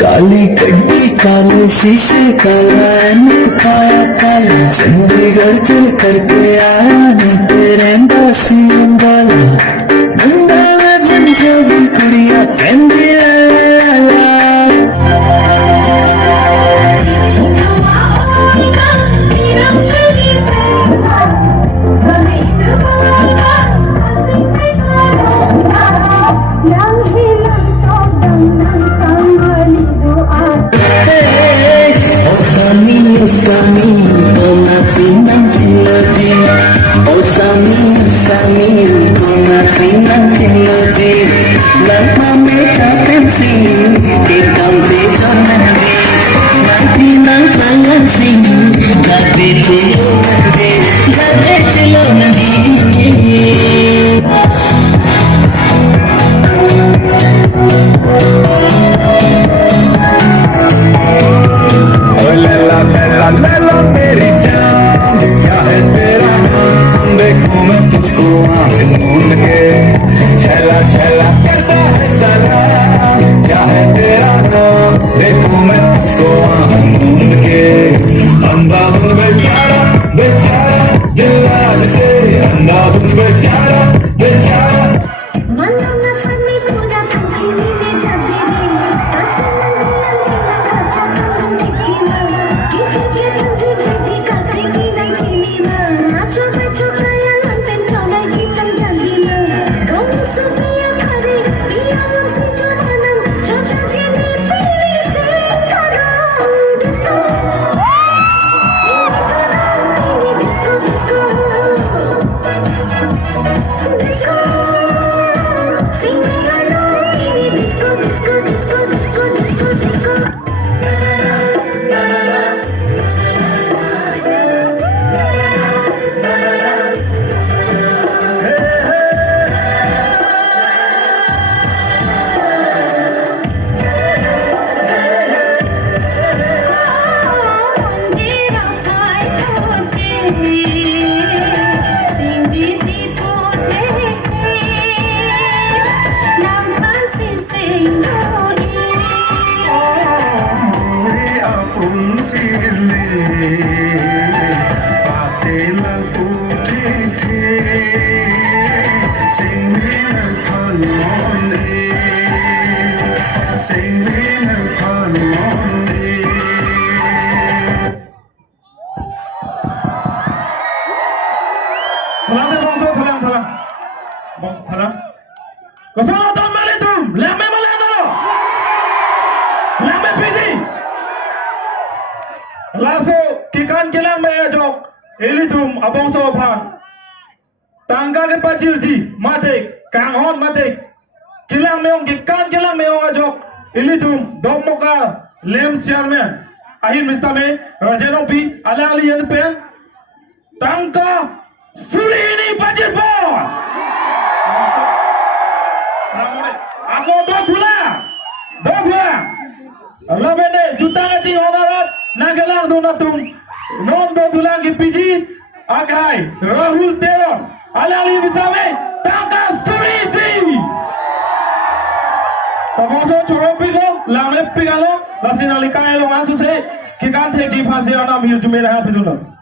काली कड्डी काले शीशे काला एनक पाया काला चंडीगढ़ चल करके आया नहीं तेरे सी अंबाला मुंडा में पंजाबी कुड़िया कहंदी ला ला ला Sami, kona sinang ciloji. Oh Sami, kona sinang ciloji. Lama mereka pensi, kita beda nanti. Nanti nang tangan sini, lagi cilo nanti, lagi cilo nanti. Laila मेरी जान क्या है तेरा नाम देखो मैं तुझको आँख मूंद के छैला छैला करता है सलाम क्या है तेरा नाम देखो मैं तुझको आँख मूंद के अंधा हूँ बेचारा बेचारा दिल से अंधा हूँ बेचारा बेचारा Kesolatan malitum, leme maleno, leme pidi. Laso kikan kilang mayajok, elitum abong sopan. Tangga ke pacirji, matek, kanghon matek. Kilang meong kikan kilang meong ajok, elitum domoka lem siarmen. Akhir mistame rajenopi alang liyan pen. Tangka suri ini pacirpon. Aku dua Allah bende juta ngaji honorat nagelang do natum non do tulang gipiji agai Rahul Teron alali bisame tangka surisi tamoso churopilo lamle pigalo lasinali kaelo ansu se kikan theji phase ana mir jumera ha piduna